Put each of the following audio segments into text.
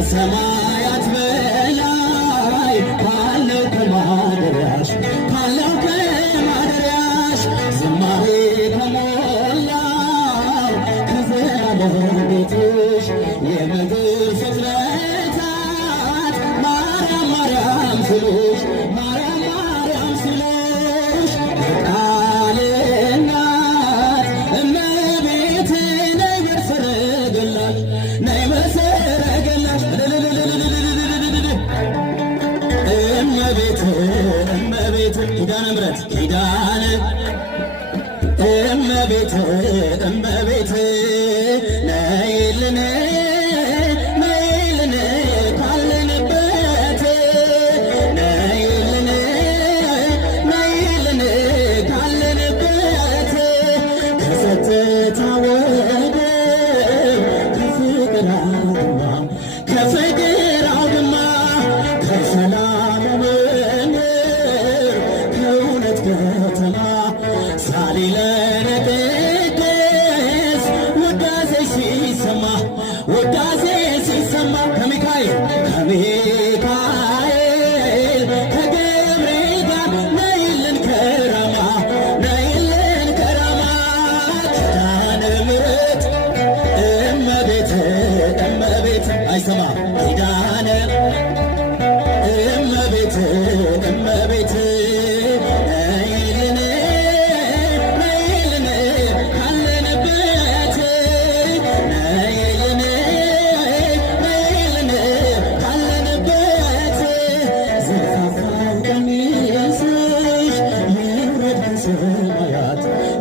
ከሰማያት በላይ ካለው ከማደሪያሽ ዝማሬ ከሞላው ከዘላለም ቤትሽ የምድር ፍጥረታት ማርያም ማርያም ስሉሽ የቃል እናት እመቤቴ ነይ በሰረገላሽ እመቤቴ ኪዳነ ምሕረት እመቤቴ ነይልን ካለንበት ነይልን ካለንበት ከጸጥታ ወደብ ከፍቅር አውድማ ከሰላም መንገድ ከእውነት ከተማ ሳሊለነ ቅድስ ውዳሴ ሲሰማ ከሚካኤል ከገብርኤል ጋር ነይልን ከራማ ኪዳነ ምሕረት እመቤቴ አይሰማ ኪዳነ እመቤቴ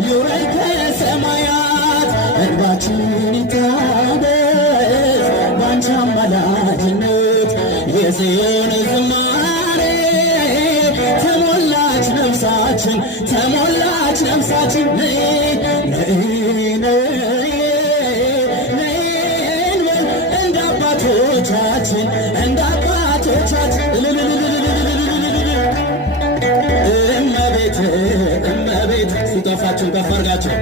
ይውረድ ከሰማያት እንባችን ይታበስ ባንቺ አማላጅነት የጽዮን ዝማሬ ተሞላች ነፍሳችን እንደ አባቶቻችን እመቤት ሲጠፋችሁ ከፍ አድርጋችሁ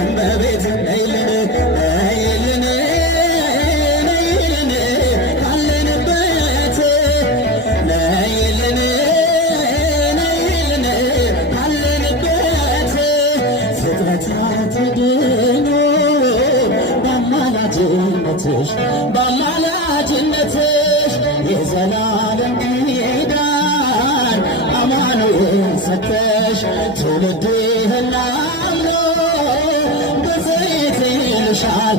እመቤት ነይልን ካለንበት ካለንበት ፍጥረታት ድኖ በአማላጅነትሽ የዘላለም ኪዳን አማኑኤል ሰጠሽ ትውልድህን አምኖ በዘይት ይልሻል